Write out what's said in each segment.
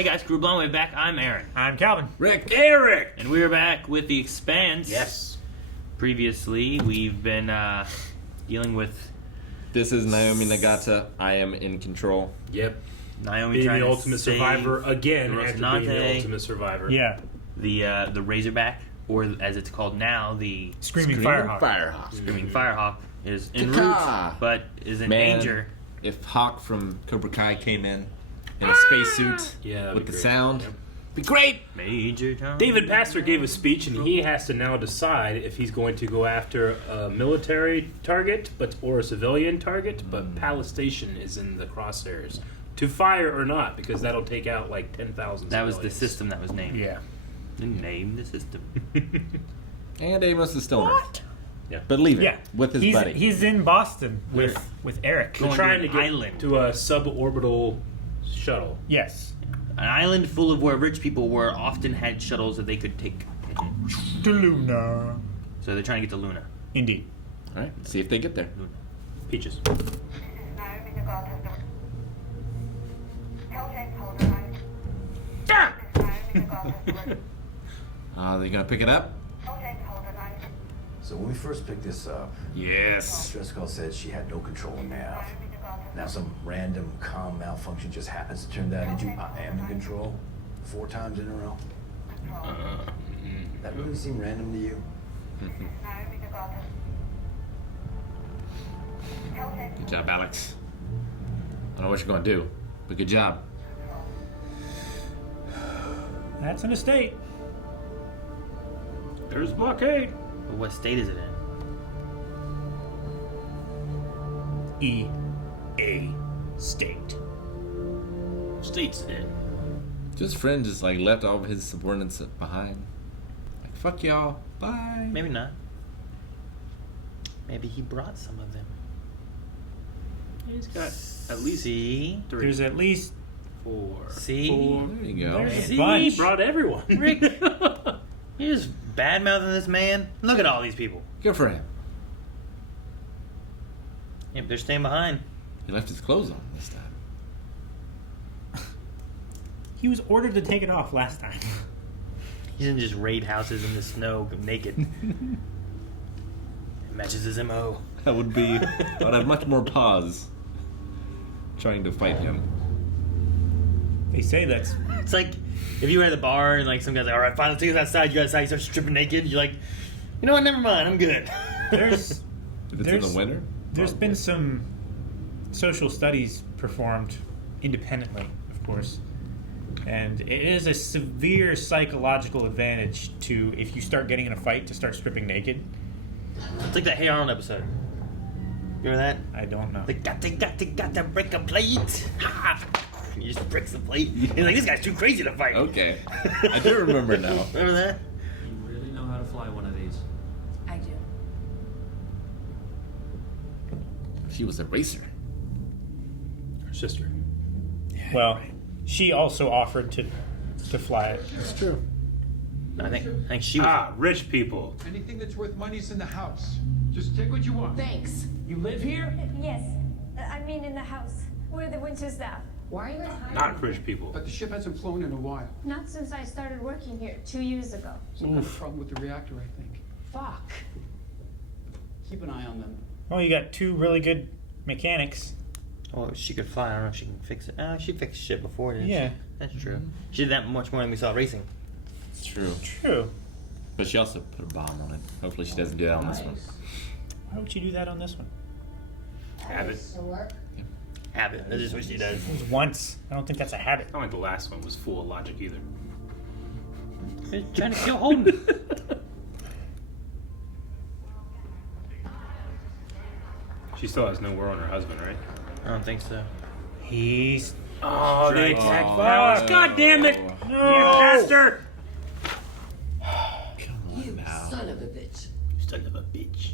Hey guys, Crew Blonde, we're back. I'm Aaron. I'm Calvin. Rick. Eric! And we're back with the Expanse. Yes. Previously, we've been dealing with This is Naomi Nagata. I am in control. Yep. Naomi Being trying the to ultimate save survivor again after being Rocinante. the ultimate survivor. Yeah. the Razorback, or as it's called now, the Screaming Firehawk. Firehawk. Screaming Firehawk, is en Ta-ta! route, but is in Man, danger. if Hawk from Cobra Kai came in a spacesuit Yeah, that'd with be the great. sound, Yep. be great. Major Tom. David Pastor gave a speech, and he has to now decide if he's going to go after a military target, or a civilian target. But Palace Station is in the crosshairs to fire or not, because that'll take out like 10,000. That was the system that was named. Yeah. Name the system. And Amos the Stoner. What? Yeah. But leave it Yeah. with his he's, buddy. He's in Boston with Eric. They're Going trying to to an get island. to a suborbital shuttle. Yes. An island full of where rich people were often had shuttles that they could take. To Luna. So they're trying to get to Luna. Indeed. All right, see if they get there. Peaches. Are they gonna pick it up? So when we first picked this up, Yes. Driscoll said she had no control of nav. Now some random comm malfunction just happens to turn that into I am in control 4 times in a row. That really seem random to you? Good job, Alex. I don't know what you're gonna do, but good job. That's an estate. There's blockade. But what state is it in? E.A. State. State's it in. His friend just like left all of his subordinates behind. Like fuck y'all, bye. Maybe not. Maybe he brought some of them. He's got at least See? 3, There's at least 4. See? 4. There you go. There's a See? bunch. He brought everyone. Rick, you're just bad mouthing this man. Look at all these people. Good for him. Yep, they're staying behind. He left his clothes on this time. He was ordered to take it off last time. He didn't just raid houses in the snow naked. It matches his MO. That would be. I would have much more pause trying to fight him. They say that's... It's like if you were at the bar and like some guy's like, all right, fine, let's take us outside. You go outside, you start stripping naked. You're like, you know what? Never mind. I'm good. There's... If it's There's- in the winter? There's been some social studies performed independently, of course. And it is a severe psychological advantage to, if you start getting in a fight, to start stripping naked. It's like that Hey Arnold episode. You remember that? I don't know. They gotta break a plate. Ha! He just breaks the plate. He's like, this guy's too crazy to fight. Okay. I do remember now. Remember that? You really know how to fly one of these. I do. She was a racer. Her sister. Well, she also offered to fly it. That's true. I think she was. Rich people. Anything that's worth money's in the house. Just take what you want. Thanks. You live here? Yes. I mean in the house. We're the winter staff. Why are you hiring? Not rich people. But the ship hasn't flown in a while. Not since I started working here 2 years ago. Some kind of problem with the reactor, I think. Fuck. Keep an eye on them. Well, you got 2 really good mechanics. Oh, she could fly. I don't know if she can fix it. She fixed shit before, didn't Yeah. she? That's true. She did that much more than we saw racing. It's true. True. But she also put a bomb on it. Hopefully she doesn't do that on this one. Why would you do that on this one? Habit. Habit. That's just what she does. It was once. I don't think that's a habit. Not like the last one was full of logic either. She's trying to kill Holden. She still has no word on her husband, right? I don't think so. He's... Oh, they Right. attacked Oh, Palace. God damn it! No! You bastard! You son of a bitch. You son of a bitch.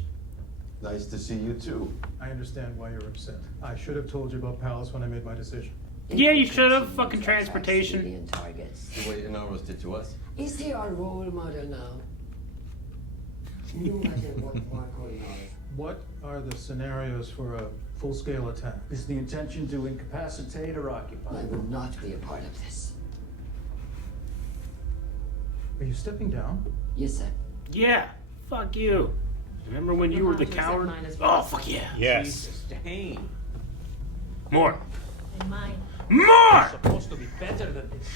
Nice to see you too. I understand why you're upset. I should have told you about Palace when I made my decision. Yeah, you should have. Fucking transportation. Civilian targets. The way Inoros did to us. Is he our role model now? No matter what Marco knows. What are the scenarios for a full-scale attack? Is the intention to incapacitate or I occupy? will not be a part of this. Are you stepping down? Yes, sir. Yeah, fuck you. Remember when you were the coward? Oh, fuck yeah. Yes. Jesus, dang. More. And mine. More! Supposed to be better than this.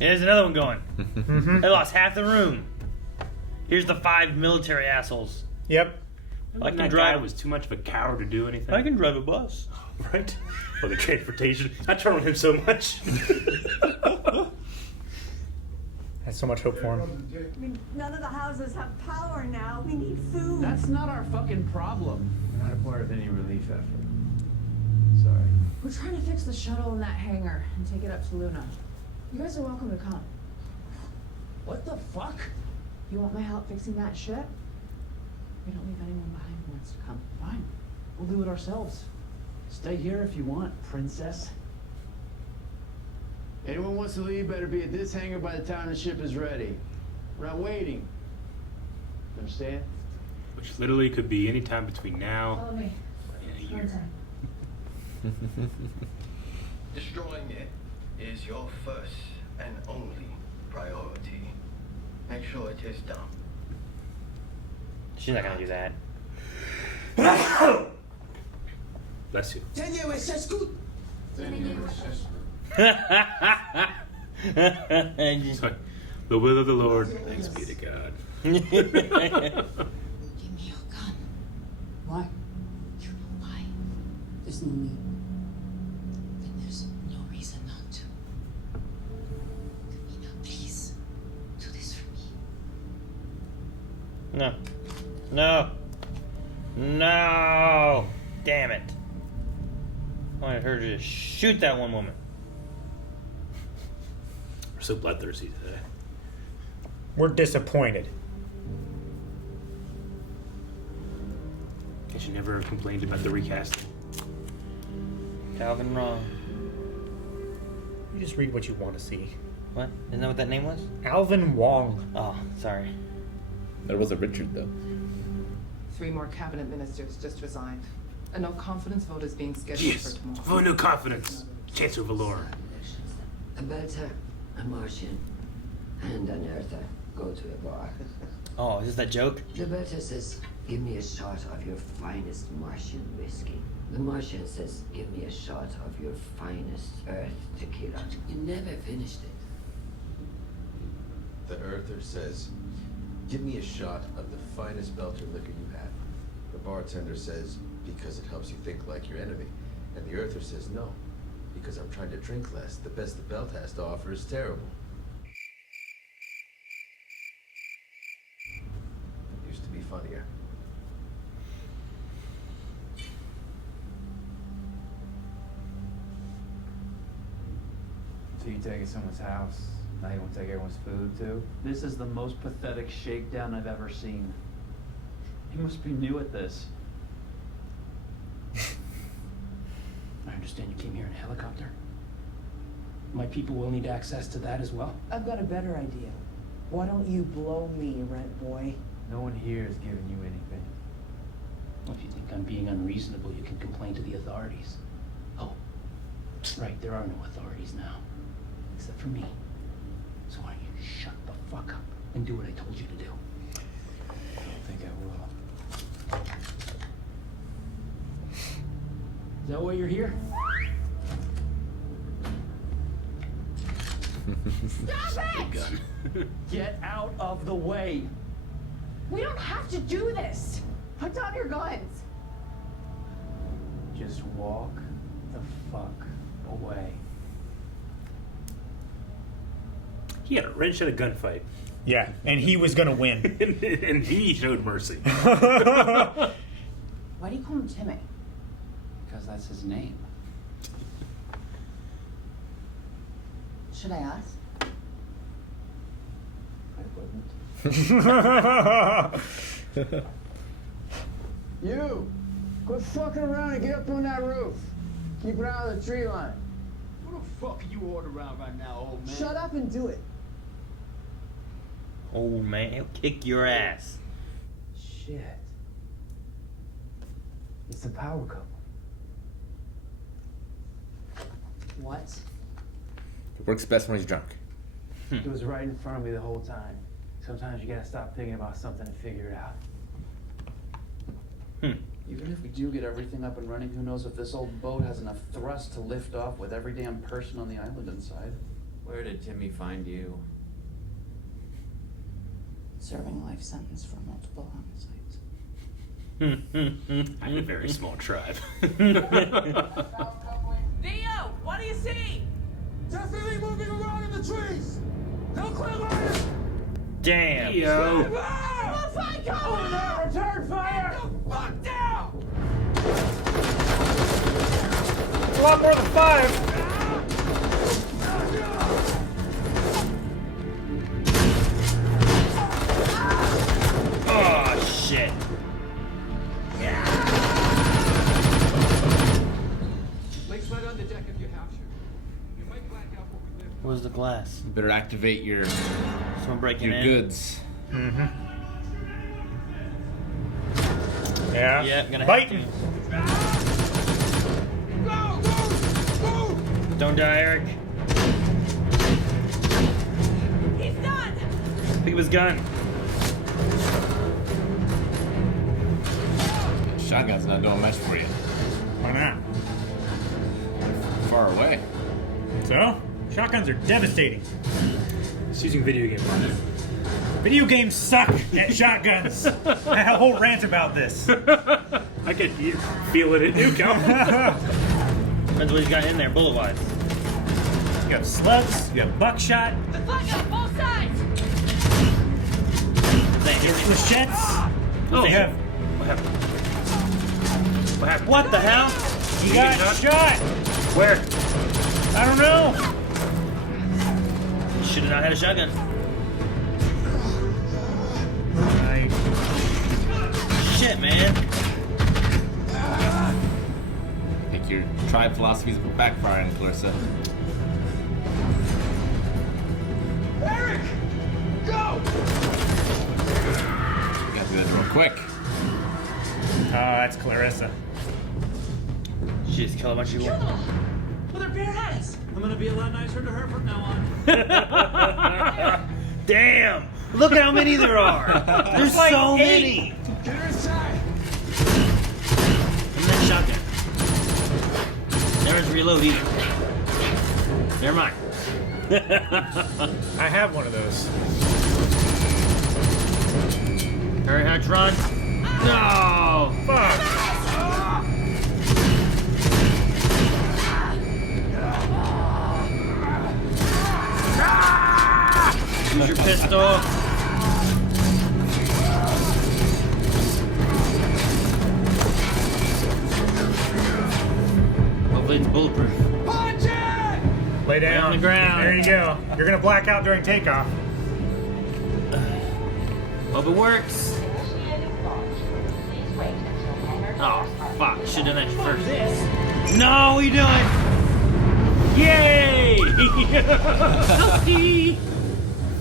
Here's another one going. They lost half the room. Here's the 5 military assholes. Yep. I can That drive. guy was too much of a coward to do anything. I can drive a bus. Right? For the transportation. I turn on him so much. Had so much hope for him. I mean, none of the houses have power now. We need food. That's not our fucking problem. We're not a part of any relief effort. Sorry. We're trying to fix the shuttle in that hangar and take it up to Luna. You guys are welcome to come. What the fuck? You want my help fixing that shit? We don't leave anyone behind who wants to come. Fine. We'll do it ourselves. Stay here if you want, princess. Anyone wants to leave better be at this hangar by the time the ship is ready. We're not waiting. Understand? Which literally could be any time between now Follow me. and a year. Destroying it is your first and only priority. Make sure it is done. She's not gonna do that. Bless you. Sorry. The will of the Lord. Thanks be to God. Give me your gun. Why? You know why? There's no need. Then there's no reason not to. Kamina, please. Do this for me. No. No. No. Damn it. I wanted her to just shoot that one woman. We're so bloodthirsty today. We're disappointed. And she never complained about the recasting. Calvin wrong. You just read what you want to see. What? Isn't that what that name was? Alvin Wong. Oh, sorry. There was a Richard, though. 3 more cabinet ministers just resigned. A no confidence vote is being scheduled Yes. for tomorrow. Vote no confidence. Chancellor Valor. A Belter, a Martian, and an Earther go to a bar. Oh, is this that joke? The Belter says, give me a shot of your finest Martian whiskey. The Martian says, give me a shot of your finest Earth tequila. You never finished it. The Earther says, give me a shot of the finest Belter liquor you have. The bartender says, because it helps you think like your enemy. And the Earther says, no, because I'm trying to drink less. The best the Belt has to offer is terrible. It used to be funnier. So you taking someone's house. Now you want to take everyone's food too? This is the most pathetic shakedown I've ever seen. He must be new at this. I understand you came here in a helicopter. My people will need access to that as well. I've got a better idea. Why don't you blow me, rent boy? No one here is giving you anything. Well, if you think I'm being unreasonable, you can complain to the authorities. Oh, right, there are no authorities now. Except for me. So why don't you shut the fuck up and do what I told you to do? I don't think I will. Is that why you're here? Stop it! Gun. Get out of the way! We don't have to do this! Put down your guns! Just walk the fuck away. He had a wrench at a gunfight. Yeah, and he was gonna win. And he showed mercy. Why do you call him Timmy? Because that's his name. Should I ask? I wouldn't. You! Quit fucking around and get up on that roof. Keep it out of the tree line. What the fuck are you ordering around right now, old man? Shut up and do it. Old man, he'll kick your ass. Shit. It's the power couple. What? It works best when he's drunk. It was right in front of me the whole time. Sometimes you gotta stop thinking about something and figure it out. Even if we do get everything up and running, who knows if this old boat has enough thrust to lift off with every damn person on the island inside. Where did Timmy find you? Serving life sentence for multiple homicides. I'm a very small tribe. Theo, what do you see? Definitely moving around in the trees. No clear line. Damn. Theo. Over there, return fire. Get the fuck down. It's a lot more than 5. Oh shit. Link's right on the deck if you have to. You might black out what we live. What was the glass? You better activate your Someone breaking in. goods. Mm-hmm. Yeah. Yeah, gonna biting. Don't die, Eric. He's done. Pick up his gun. Shotgun's not doing much for you. Why not? Far away. So, shotguns are devastating. It's using video game logic. Video games suck at shotguns. I had a whole rant about this. I can feel it at Newcomb. Depends what you got in there, bullet-wise. You have slugs, you have buckshot, The flag on both sides. you have machetes. Oh, You have, What happened? What happened? what the hell? you got shot. Where? I don't know. Should have not had a shotgun. Shit, man. I think your tribe philosophies were backfiring, Clarissa. Eric, go. You gotta do that real quick. Oh, that's Clarissa. She just killed a bunch of people. With her bare hands. I'm gonna be a lot nicer to her from now on. Damn! Look how many there are. There's like so 8. many. Get her inside. And then shotgun. Never reload either. Never mind. I have one of those. Hurry, Hutch, run. No! Fuck. Use your pistol. Hopefully it's bulletproof. Punch it. Lay down. on the ground. There you go. You're gonna black out during takeoff. Hope it works. Oh, fuck. Should've done that first. No, what are you doing? Yay!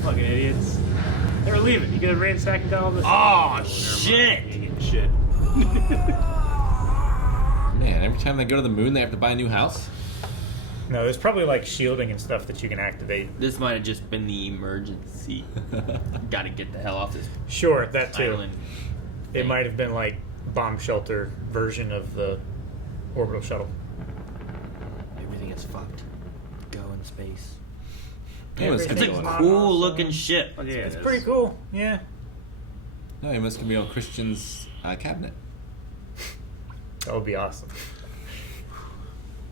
Fucking idiots. They were leaving. You could have ransacked all this. Oh, shit. Shit. Man, every time they go to the moon, they have to buy a new house? No, there's probably like shielding and stuff that you can activate. This might have just been the emergency. Gotta get the hell off this Sure, that too. island. It might have been like bomb shelter version of the orbital shuttle. Everything is fucked. Go in space. It was It's a cool. cool looking ship. Yeah, It's pretty cool. Yeah. No, he must be on Christian's cabinet. That would be awesome.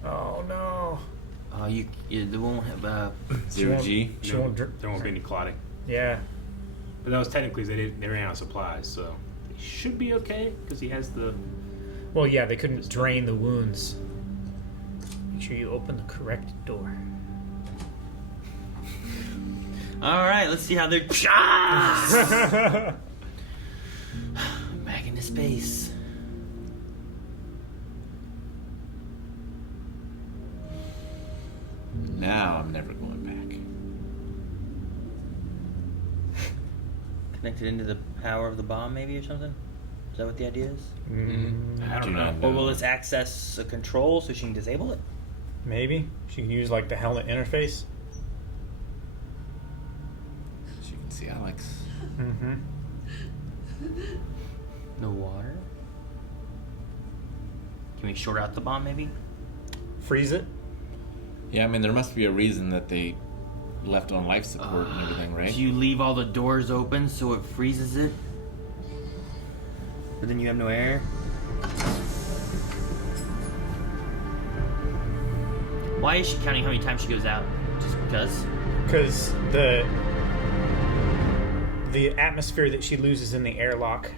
Oh no. Oh, you they won't have Zero G. She won't There won't be any clotting. Yeah. But that was technically they ran out of supplies, so they should be okay because he has the. Well, yeah, they couldn't drain the wounds. Make sure you open the correct door. All right, let's see how they're. Back into space. Now I'm never going back. Connected into the power of the bomb, maybe, or something? Is that what the idea is? I don't know. Or will this access a control so she can disable it? Maybe she can use like the helmet interface. Sexy Alex. Mm-hmm. No water? Can we short out the bomb, maybe? Freeze it? Yeah, I mean, there must be a reason that they left on life support and everything, right? Do you leave all the doors open so it freezes it? But then you have no air? Why is she counting how many times she goes out? Just because? Because the atmosphere that she loses in the airlock.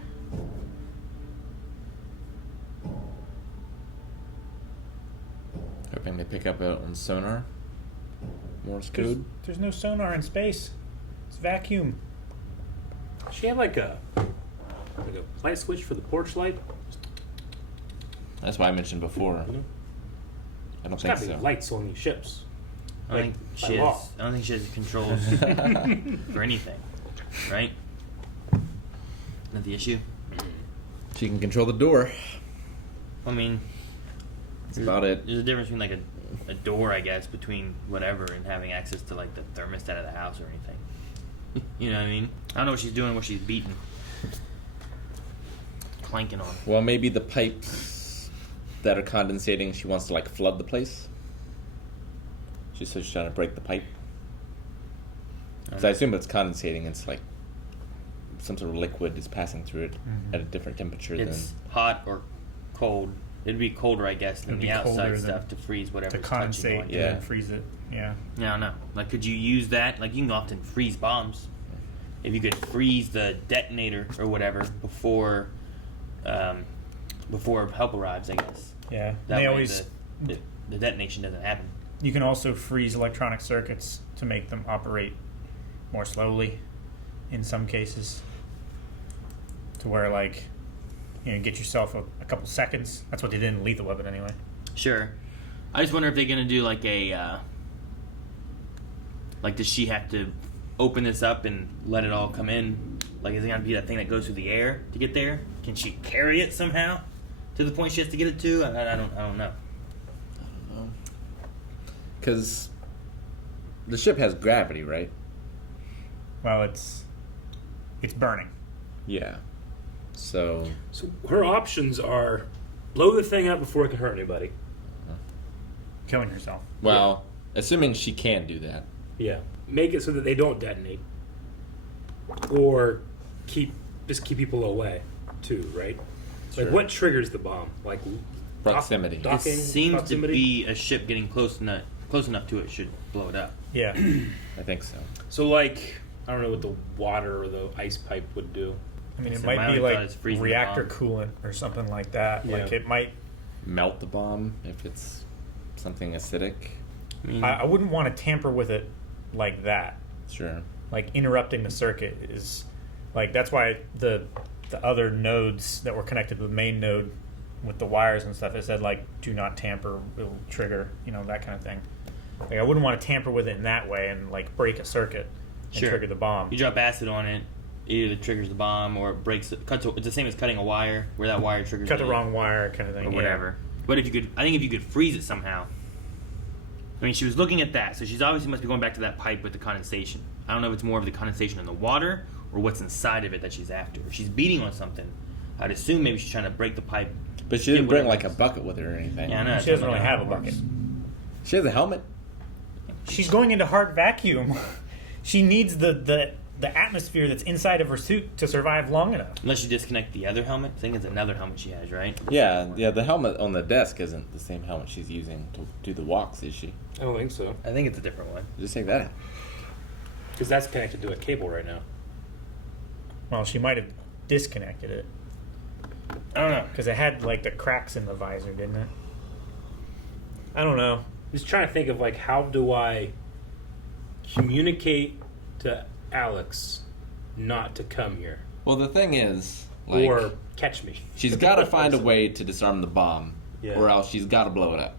Hoping they pick up on sonar. Morse code. There's no sonar in space. It's vacuum. She had like a light switch for the porch light. That's why I mentioned before. I don't There's think gotta be so. lights on these ships. I don't think she has controls for anything, right? Not the issue. She can control the door. I mean, that's about it. There's a difference between like a door, I guess, between whatever and having access to like the thermostat of the house or anything. You know what I mean? I don't know what she's doing, what she's beating, clanking on. Well, maybe the pipes that are condensating, she wants to like flood the place. She says she's trying to break the pipe. Because I assume it's condensating. It's like some sort of liquid is passing through it at a different temperature It's hot or cold. It'd be colder, I guess, than It'd the be outside colder stuff to freeze whatever. To condensate and then freeze it. Yeah. Yeah, I know. Like, could you use that? Like, you can often freeze bombs. If you could freeze the detonator or whatever before help arrives, I guess. Yeah. That They way always the detonation doesn't happen. You can also freeze electronic circuits to make them operate more slowly in some cases. To where, like, you know, get yourself a couple seconds. That's what they did in Lethal Weapon anyway. Sure. I just wonder if they're going to do like a... like, does she have to open this up and let it all come in? Like, is it going to be that thing that goes through the air to get there? Can she carry it somehow to the point she has to get it to? I don't know. Because the ship has gravity, right? Well, it's burning. Yeah. So her options are blow the thing up before it can hurt anybody. Killing herself. Well, assuming she can do that. Yeah. Make it so that they don't detonate. Or keep people away too, right? Sure. Like what triggers the bomb? Like proximity. Docking, it seems proximity? to be a ship getting close enough to it should blow it up. Yeah. I think so. So like I don't know what the water or the ice pipe would do. I mean, it So might my be only thought like is freezing the reactor bomb. coolant or something like that. Yeah. Like it might. Melt the bomb if it's something acidic. I wouldn't want to tamper with it like that. Sure. Like interrupting the circuit is like that's why the other nodes that were connected to the main node with the wires and stuff, it said like do not tamper, it'll trigger, you know, that kind of thing. Like I wouldn't want to tamper with it in that way and like break a circuit and Sure. trigger the bomb. You drop acid on it, it either triggers the bomb or it breaks it. It's the same as cutting a wire, where that wire triggers Cut the wrong wire kind of thing. or yeah. whatever. But if you could freeze it somehow. I mean, she was looking at that, so she's obviously must be going back to that pipe with the condensation. I don't know if it's more of the condensation in the water or what's inside of it that she's after. If she's beating on something, I'd assume maybe she's trying to break the pipe. But she didn't bring like a bucket with her or anything. Yeah, I know. She doesn't really have a bucket. She has a helmet. She's going into hard vacuum. She needs the atmosphere that's inside of her suit to survive long enough. Unless you disconnect the other helmet. I think it's another helmet she has, right? Yeah. The helmet on the desk isn't the same helmet she's using to do the walks, is she? I don't think so. I think it's a different one. Just take that out. Because that's connected to a cable right now. Well, she might have disconnected it. I don't know, because it had like the cracks in the visor, didn't it? I don't know. Just trying to think of like how do I communicate to Alex not to come here Well, the thing is, like, or catch me. she's got to find a way to disarm the bomb, Yeah. or else she's got to blow it up,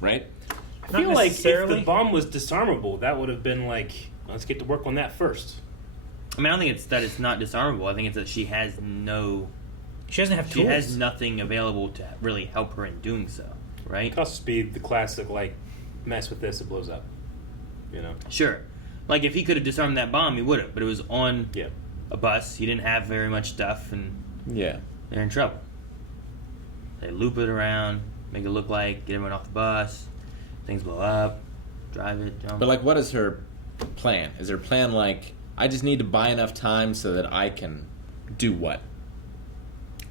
right? I feel like if the bomb was disarmable, that would have been like, let's get to work on that first. I mean, I don't think it's that it's not disarmable. I think it's that she has no... She doesn't have She tools. has nothing available to really help her in doing so, right? Cost speed, the classic, like, mess with this, it blows up. You know? Sure. Like, if he could have disarmed that bomb, he would have. But it was on a bus. He didn't have very much stuff, and they're in trouble. They loop it around, make it look like, get everyone off the bus, things blow up, drive it, jump. But, like, what is her plan? Is her plan, like, I just need to buy enough time so that I can do what?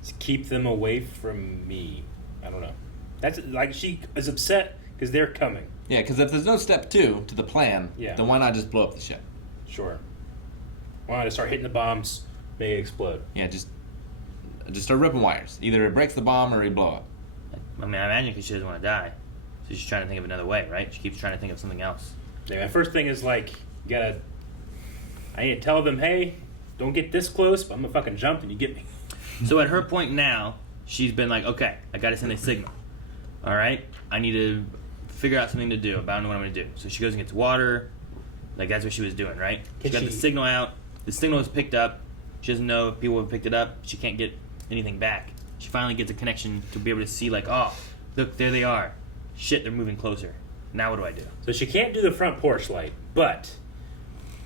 Just keep them away from me. I don't know. That's, like, she is upset because they're coming. Yeah, because if there's no step 2 to the plan, then why not just blow up the ship? Sure. Why not just start hitting the bombs, make it explode? Yeah, just start ripping wires. Either it breaks the bomb or you blow up. I mean, I imagine because she doesn't want to die. So she's trying to think of another way, right? She keeps trying to think of something else. Yeah, my first thing is, like, I need to tell them, hey, don't get this close, but I'm going to fucking jump and you get me. So at her point now, she's been like, okay, I got to send a signal. All right? I need to figure out something to do, but I don't know what I'm going to do. So she goes and gets water. Like, that's what she was doing, right? She got the signal out. The signal was picked up. She doesn't know if people have picked it up. She can't get anything back. She finally gets a connection to be able to see, like, oh, look, there they are. Shit, they're moving closer. Now what do I do? So she can't do the front porch light, but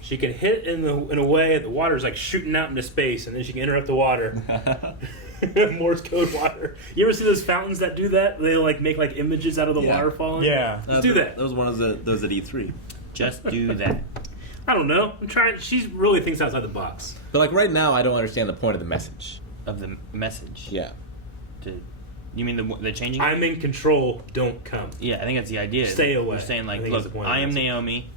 she can hit it in a way that the water's like shooting out into space, and then she can interrupt the water. Morse code water. You ever see those fountains that do that? They like make like images out of the water falling. Yeah, let's do that. That was one of those at E3. Just do that. I don't know. I'm trying. She really thinks outside the box. But like right now, I don't understand the point of the message. Of the message? Yeah. You mean the changing? I'm in control. Don't come. Yeah, I think that's the idea. Stay away. You're saying like, I think look, that's the point I of am the message. Naomi.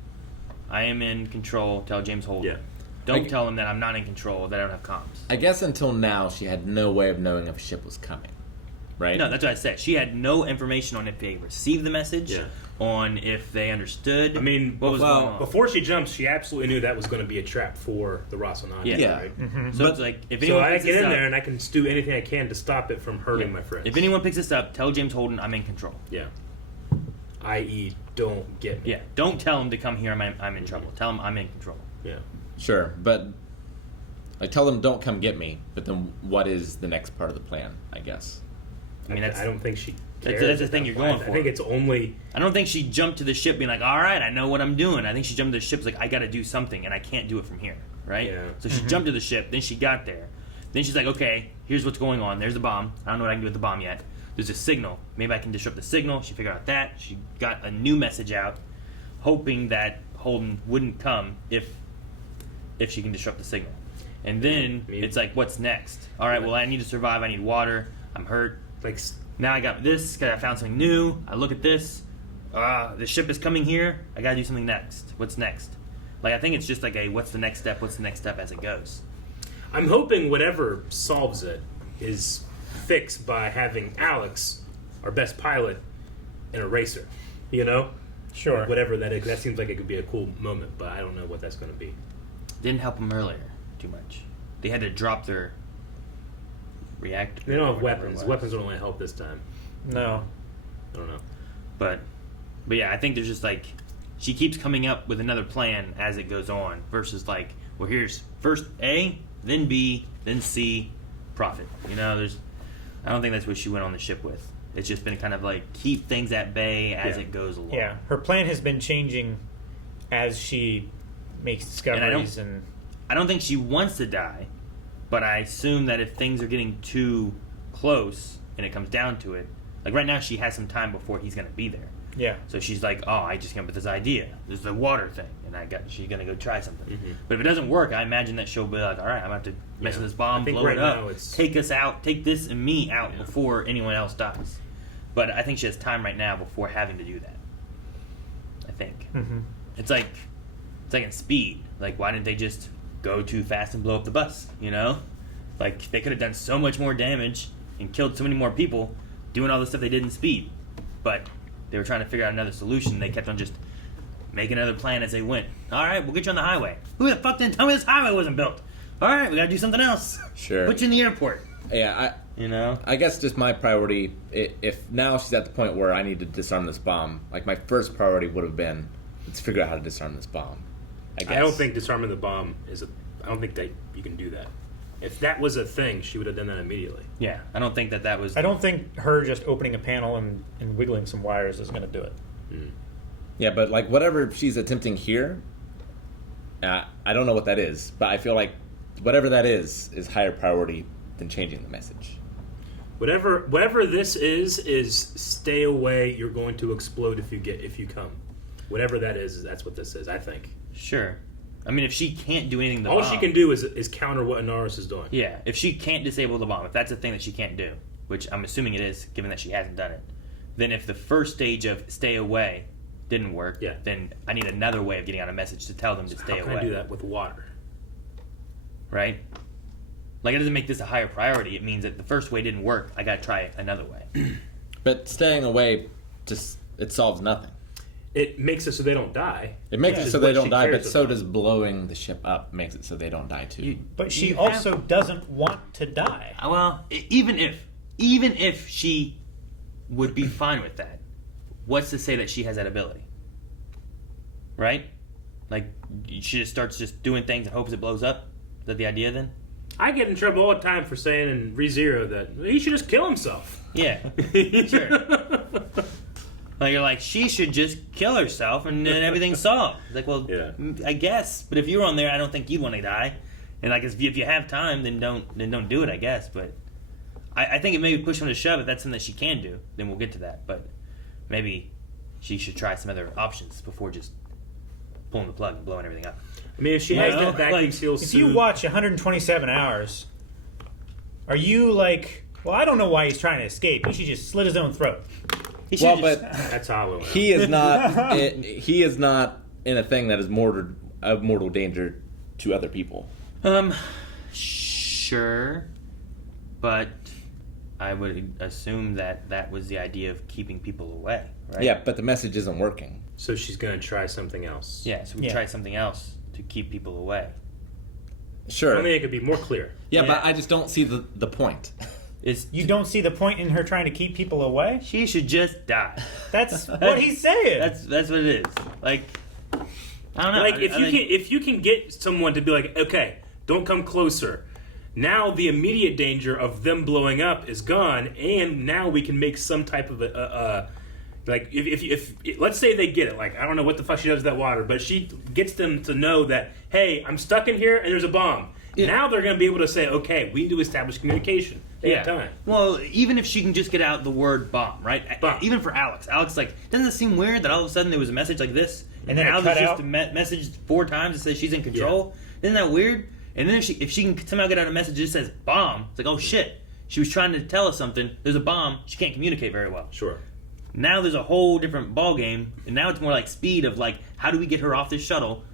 I am in control. Tell James Holden. Don't tell him that I'm not in control. That I don't have comms. I guess until now, she had no way of knowing if a ship was coming. Right? No, that's what I said. She had no information on if they received the message, on if they understood. I mean, what was going on. Before she jumps, she absolutely knew that was going to be a trap for the Rossonati, right? Mm-hmm. So it's like, if so anyone I picks get this in up, there and I can do anything I can to stop it from hurting my friends. If anyone picks this up, tell James Holden I'm in control. Yeah. I.e., don't get me. Yeah. Don't tell him to come here. I'm in trouble. Tell him I'm in control. Yeah. Sure, but I tell them don't come get me. But then, what is the next part of the plan? I guess. I mean, I don't think she cares. That's the thing you're going for. I think it's only. I don't think she jumped to the ship being like, all right, I know what I'm doing. I think she jumped to the ship like, I got to do something, and I can't do it from here, right? Yeah. So she jumped to the ship. Then she got there. Then she's like, okay, here's what's going on. There's the bomb. I don't know what I can do with the bomb yet. There's a signal. Maybe I can disrupt the signal. She figured out that. She got a new message out, hoping that Holden wouldn't come if she can disrupt the signal. And then it's like, what's next? All right, well, I need to survive. I need water. I'm hurt. Like, now I got this because I found something new. I look at this. The ship is coming here. I got to do something next. What's next? Like, I think it's just like a what's the next step? What's the next step as it goes? I'm hoping whatever solves it is fixed by having Alex, our best pilot, and a racer. You know? Sure. Like whatever that is. That seems like it could be a cool moment, but I don't know what that's going to be. Didn't help them earlier too much. They had to drop their reactor. They don't have weapons. Weapons don't really help this time. No. I don't know. But yeah, I think there's just like she keeps coming up with another plan as it goes on versus like, well, here's first A, then B, then C, profit. You know, I don't think that's what she went on the ship with. It's just been kind of like keep things at bay as it goes along. Yeah, her plan has been changing as she makes discoveries and I don't think she wants to die, but I assume that if things are getting too close and it comes down to it, like right now she has some time before he's going to be there. Yeah. So she's like, oh, I just came up with this idea. There's the water thing, and she's going to go try something. Mm-hmm. But if it doesn't work, I imagine that she'll be like, all right, I'm going to have to mess with this bomb, I think blow right it up, now it's- take us out, take this and me out before anyone else dies. But I think she has time right now before having to do that. I think. Mm-hmm. It's like in Speed. Like, why didn't they just go too fast and blow up the bus, you know? Like, they could have done so much more damage and killed so many more people doing all the stuff they did in Speed. But they were trying to figure out another solution. They kept on just making another plan as they went. All right, we'll get you on the highway. Who the fuck didn't tell me this highway wasn't built? All right, we got to do something else. Sure. Put you in the airport. Yeah, I guess just my priority, if now she's at the point where I need to disarm this bomb, like my first priority would have been, let's figure out how to disarm this bomb. I guess. I don't think disarming the bomb I don't think that you can do that. If that was a thing, she would have done that immediately. Yeah, I don't think that was... I don't think her just opening a panel and wiggling some wires is going to do it. Yeah, but like whatever she's attempting here, I don't know what that is, but I feel like whatever that is higher priority than changing the message. Whatever this is stay away. You're going to explode if you come. Whatever that is, that's what this is. I think. Sure. I mean, if she can't do anything, All she can do is counter what Inaros is doing. Yeah, if she can't disable the bomb, if that's a thing that she can't do, which I'm assuming it is, given that she hasn't done it, then if the first stage of stay away didn't work, then I need another way of getting out a message to tell them to stay How away. can I do that with water? Right? Like, it doesn't make this a higher priority. It means that the first way didn't work. I gotta try another way. But staying away it solves nothing. It makes it so they don't die. It makes it so they don't die, but so does blowing the ship up makes it so they don't die too. But she also doesn't want to die. Well, even if she would be fine with that, what's to say that she has that ability? Right? Like, she just starts just doing things and hopes it blows up? Is that the idea then? I get in trouble all the time for saying in ReZero that he should just kill himself. Yeah, sure. Like, you're like, she should just kill herself and then everything's solved. It's like, well, I guess. But if you were on there, I don't think you'd want to die. And like, if you have time, then don't do it, I guess. But I think it may push one to shove. If that's something that she can do, then we'll get to that. But maybe she should try some other options before just pulling the plug and blowing everything up. I mean, if she has that vacuum seal If suit... you watch 127 hours, are you like, well, I don't know why he's trying to escape. He should just slit his own throat. Well, but that's how he is not. He is not in a thing that is of mortal danger to other people. Sure, but I would assume that was the idea of keeping people away, right? Yeah, but the message isn't working. So she's going to try something else. Yeah, so we try something else to keep people away. Sure. I think it could be more clear. Yeah, but I just don't see the point. You don't see the point in her trying to keep people away? She should just die. That's what he's saying. That's what it is. Like, I don't know. Like, if you can get someone to be like, okay, don't come closer. Now the immediate danger of them blowing up is gone, and now we can make some type of like, if let's say they get it, like, I don't know what the fuck she does with that water, but she gets them to know that, hey, I'm stuck in here and there's a bomb. Yeah. Now they're going to be able to say, okay, we need to establish communication. They have time. Well, even if she can just get out the word bomb, right? Bomb. Even for Alex, like, doesn't it seem weird that all of a sudden there was a message like this, and then now it there's cut just out? a message 4 times that says she's in control? Yeah. Isn't that weird? And then if she can somehow get out a message that just says bomb, it's like, oh shit, she was trying to tell us something. There's a bomb. She can't communicate very well. Sure. Now there's a whole different ball game, and now it's more like speed of like, how do we get her off this shuttle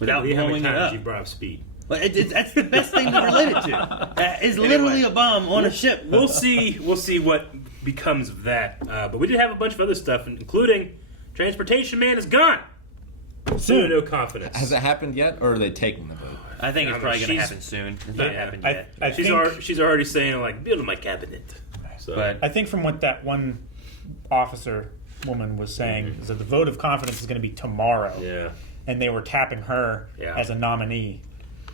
without blowing it up? You brought up speed. But that's the best thing to relate it to. That is literally a bomb on a ship. We'll see what becomes of that. But we did have a bunch of other stuff, including Transportation Man is gone. Soon, no confidence. Has it happened yet, or are they taking the boat? I think it's probably going to happen soon. It's not happened yet. She's already saying, like, build my cabinet. So. But I think from what that one officer woman was saying is that the vote of confidence is going to be tomorrow. Yeah. And they were tapping her as a nominee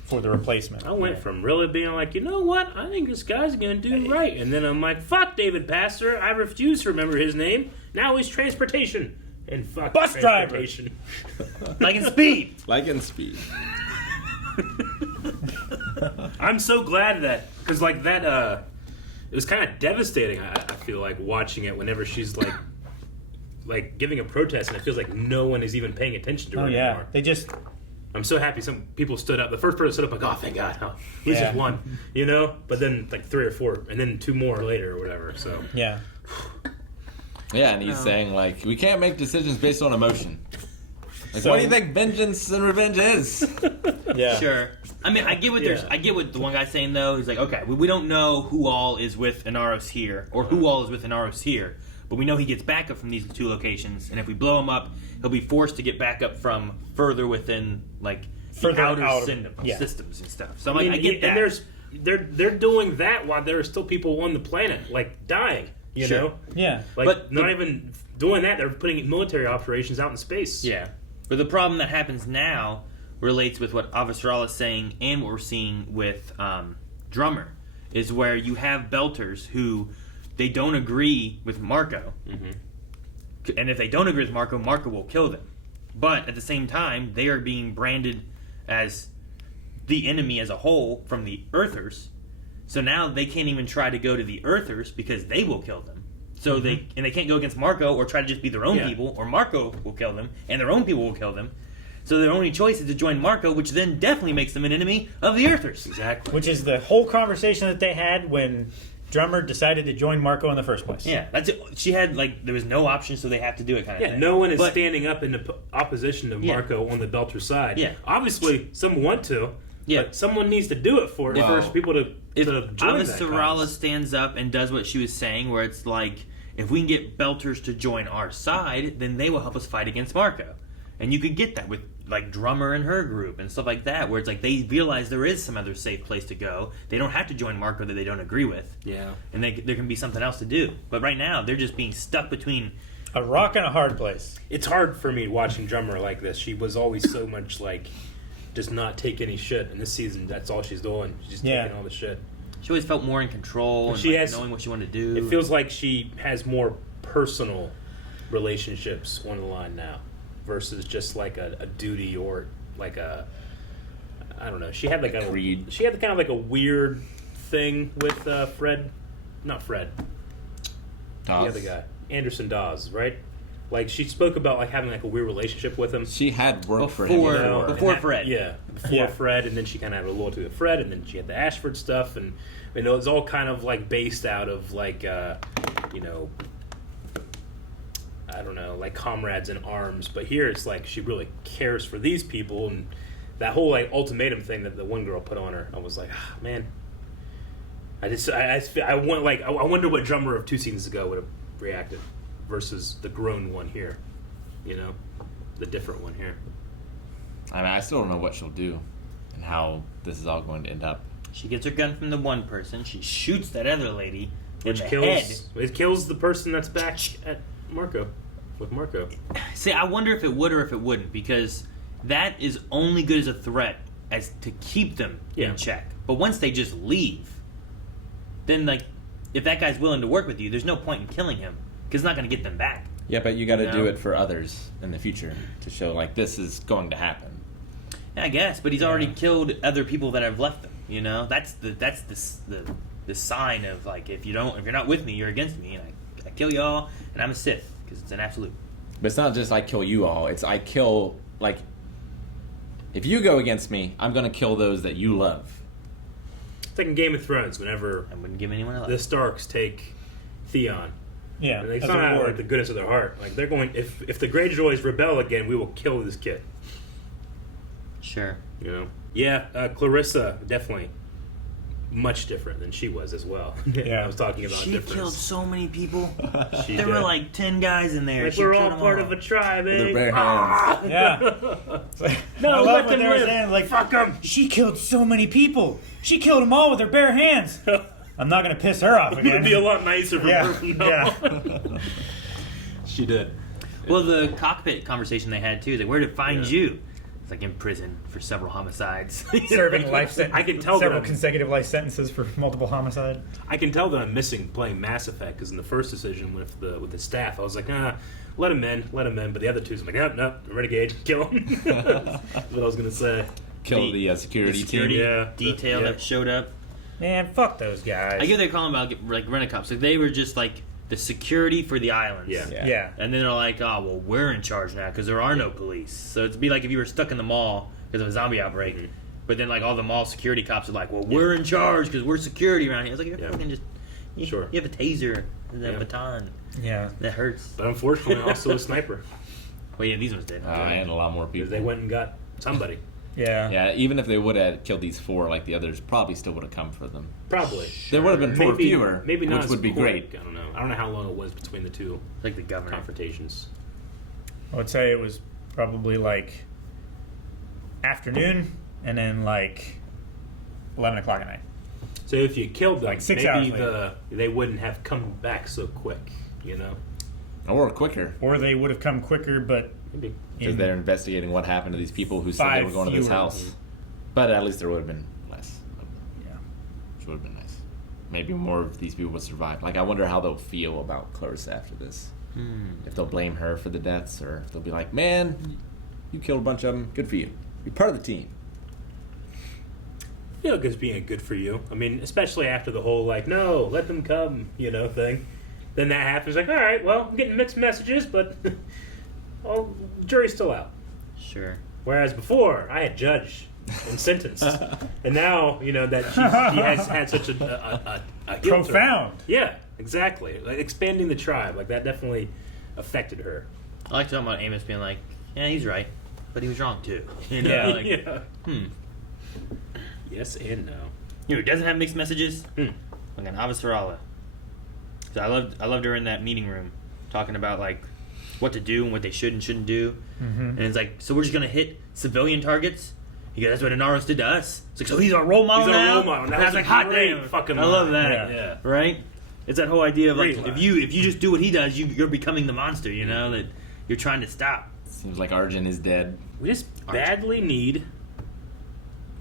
for the replacement. I went from really being like, you know what? I think this guy's going to do right. And then I'm like, fuck David Pastor. I refuse to remember his name. Now he's Transportation. And fuck Bus driver. Transportation. Like in Speed. Like in Speed. I'm so glad that, because like that, it was kind of devastating. I feel like watching it whenever she's like giving a protest, and it feels like no one is even paying attention to her anymore. They just. I'm so happy some people stood up. The first person stood up like, oh, thank God, at least just one, you know. But then like 3 or 4, and then 2 more later or whatever. So yeah. Yeah, and he's saying like, we can't make decisions based on emotion. Like, what do you think vengeance and revenge is? Yeah. Sure. I mean, I get what the one guy's saying though. He's like, okay, we don't know who all is with Inaros here, or who all is with Inaros here, but we know he gets backup from these 2 locations, and if we blow him up, he'll be forced to get backup from further within, like, the outer systems and stuff. So I get that. And they're doing that while there are still people on the planet, like, dying, you know? Yeah. Like, but not even doing that, they're putting military operations out in space. Yeah. But the problem that happens now relates with what Avasarala is saying and what we're seeing with Drummer, is where you have Belters who they don't agree with Marco. Mm-hmm. And if they don't agree with Marco, Marco will kill them. But at the same time, they are being branded as the enemy as a whole from the Earthers. So now they can't even try to go to the Earthers because they will kill them. So they can't go against Marco or try to just be their own people, or Marco will kill them and their own people will kill them. So their only choice is to join Marco, which then definitely makes them an enemy of the Earthers. Exactly. Which is the whole conversation that they had when Drummer decided to join Marco in the first place. Yeah, that's it. She had there was no option, so they have to do it kind of thing. No one is standing up in opposition to Marco on the Belter side. Yeah. Obviously, some want to. Yeah. But someone needs to do it for people to join that Avasarala stands up and does what she was saying, where it's like, if we can get Belters to join our side, then they will help us fight against Marco. And you could get that with Drummer and her group and stuff like that, where it's like they realize there is some other safe place to go. They don't have to join Marco that they don't agree with. Yeah. And there can be something else to do. But right now, they're just being stuck between a rock and a hard place. It's hard for me watching Drummer like this. She was always so much does not take any shit. And this season, that's all she's doing. She's just taking all the shit. She always felt more in control and knowing what she wanted to do. It feels like she has more personal relationships on the line now versus just a duty or I don't know. She had a creed. She had kind of a weird thing with Fred, not Fred. Dawes. The other guy, Anderson Dawes, right? She spoke about having a weird relationship with him. She had worked for him before Fred. Yeah, before Fred, and then she kind of had a loyalty with Fred, and then she had the Ashford stuff, and it was all kind of based out of I don't know, comrades in arms. But here it's she really cares for these people, and that whole ultimatum thing that the one girl put on her, I was like, man. I wonder what Drummer of 2 seasons ago would have reacted versus the grown one here, the different one here. I still don't know what she'll do and how this is all going to end up. She gets her gun from the one person. She shoots that other lady in the kills head. It kills the person that's back at Marco. With Marco. See, I wonder if it would or if it wouldn't, because that is only good as a threat as to keep them in check. But once they just leave, then if that guy's willing to work with you, there's no point in killing him because it's not going to get them back. Yeah, but you got to do it for others in the future to show this is going to happen. Yeah, I guess, but he's already killed other people that have left him. That's the sign of if you're not with me, you're against me, and I kill y'all, and I'm a Sith because it's an absolute. But it's not just I kill you all. It's I kill if you go against me, I'm going to kill those that you love. It's like in Game of Thrones, whenever I wouldn't give anyone else. The Starks take Theon. Yeah, they come out with the goodness of their heart. They're going, if the Greyjoys rebel again, we will kill this kid. Sure. Yeah, Clarissa, definitely much different than she was as well. Yeah. I was talking about she difference. killed so many people. There were 10 guys in there. We're all part of a tribe, eh? With their bare hands. Yeah. No, let them live. Fuck them. She killed so many people. She killed them all with her bare hands. I'm not going to piss her off again. It would be a lot nicer for her from now on. She did. Well, the cockpit conversation they had, too, is where to find you. It's in prison for several homicides. Serving life sentences. I can tell several consecutive life sentences for multiple homicide. I can tell that I'm missing playing Mass Effect, because in the first decision with the staff, I was like, let him in. But the other two, I'm like, no, renegade, kill him. That's what I was going to say. Kill the security team. Detail that showed up. Man, fuck those guys. I give they're calling about rent-a-cops. They were just the security for the islands. Yeah. And then they're like, we're in charge now because there are no police. So it'd be like if you were stuck in the mall because of a zombie outbreak. Mm-hmm. But then all the mall security cops are like, we're in charge because we're security around here. It's you're fucking just... You have a taser and a baton. Yeah. That hurts. But unfortunately, also a sniper. Well, yeah, these ones did. And a lot more people. Because they went and got somebody. Yeah, even if they would have killed these 4 the others, probably still would have come for them. Probably. There would have been 4 fewer, maybe not which would be great. I don't know. I don't know how long it was between the two the governor confrontations. I would say it was probably afternoon and then 11 o'clock at night. So if you killed them, 6 hours maybe they wouldn't have come back so quick, Or quicker. Or they would have come quicker, but... Maybe. Because they're investigating what happened to these people who said they were going to this house. But at least there would have been less. Yeah. Which would have been nice. Maybe more of these people would survive. I wonder how they'll feel about Clarissa after this. If they'll blame her for the deaths, or if they'll be like, man, you killed a bunch of them. Good for you. You're part of the team. feel like it's being good for you. I mean, especially after the whole, like, no, let them come, thing. Then that happens, like, all right, well, I'm getting mixed messages, but jury's still out. Sure. Whereas before, I had judged and sentenced. And now, that she has had such a guilt profound. Yeah, exactly. Like, expanding the tribe, like, that definitely affected her. I like talking about Amos being like, yeah, he's right, but he was wrong too. Yes and no. Who doesn't have mixed messages? Like an Avasarala. I loved her in that meeting room, talking about like what to do and what they should and shouldn't do. And it's like, so we're just gonna hit civilian targets? He goes, that's what Inaros did to us. It's like, so he's our role model now? He's our role model. And I was like, hot damn. Fucking I love that. Yeah. Right? It's that whole idea of like, Great if you just do what he does, you're becoming the monster, that you're trying to stop. Seems like Arjun is dead. We just badly need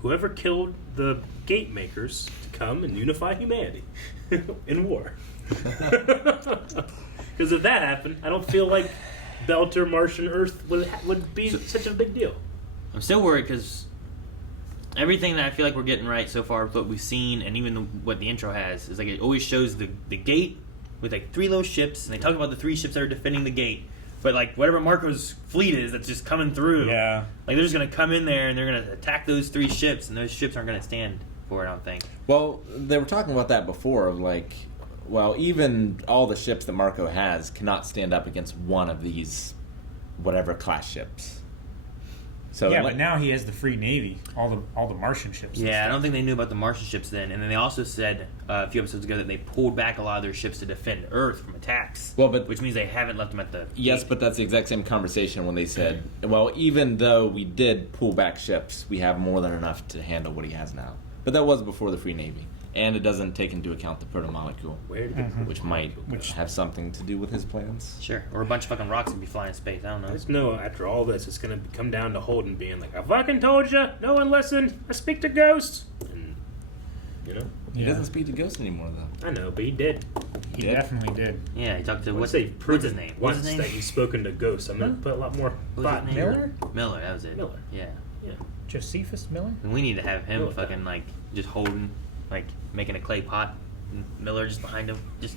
whoever killed the gate makers to come and unify humanity in war. Because if that happened, I don't feel like Belter, Martian, Earth would be such a big deal. I'm still worried because everything that I feel like we're getting right so far with what we've seen and even what the intro has is like it always shows the gate with like 3 little ships, and they talk about the 3 ships that are defending the gate. But like whatever Marco's fleet is that's just coming through, like they're just gonna come in there and they're gonna attack those 3 ships, and those ships aren't gonna stand for it, I don't think. Well, they were talking about that before, of like, well, even all the ships that Marco has cannot stand up against one of these whatever class ships. So but now he has the Free Navy, all the Martian ships. Yeah, I don't think they knew about the Martian ships then. And then they also said a few episodes ago that they pulled back a lot of their ships to defend Earth from attacks. Well, but which means they haven't left them at the yes, but that's the exact same conversation when they said, well, even though we did pull back ships, we have more than enough to handle what he has now. But that was before the Free Navy. And it doesn't take into account the proto-molecule, which might have something to do with his plans. Sure, or a bunch of fucking rocks would be flying in space. I don't know. I just know after all this, it's going to come down to Holden being like, I fucking told you, no one listened, I speak to ghosts. And, He doesn't speak to ghosts anymore, though. I know, but he did. He definitely did. Yeah, he talked to, what's his name? Once that he's spoken to ghosts. I'm going to put a lot more thought in Miller? Miller, that was it. Miller. Yeah. Josephus Miller? And we need to have him fucking, like, just holding, like, making a clay pot, and Miller just behind him, just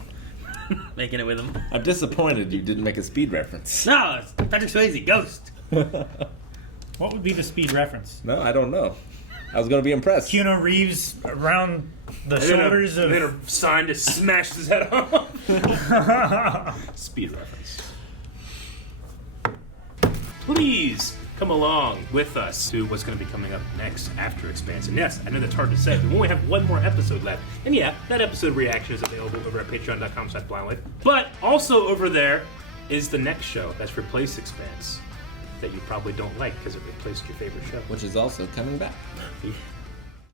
making it with him. I'm disappointed you didn't make a Speed reference. No, it's Patrick Swayze, Ghost. What would be the Speed reference? No, I don't know. I was going to be impressed. Keanu Reeves around the and shoulders then of... And then a sign to smash his head off. Speed reference. Please come along with us to what's going to be coming up next after Expanse. And yes, I know that's hard to say, but we only have one more episode left. And yeah, that episode reaction is available over at patreon.com/blindwave. But also over there is the next show that's replaced Expanse that you probably don't like because it replaced your favorite show. Which is also coming back.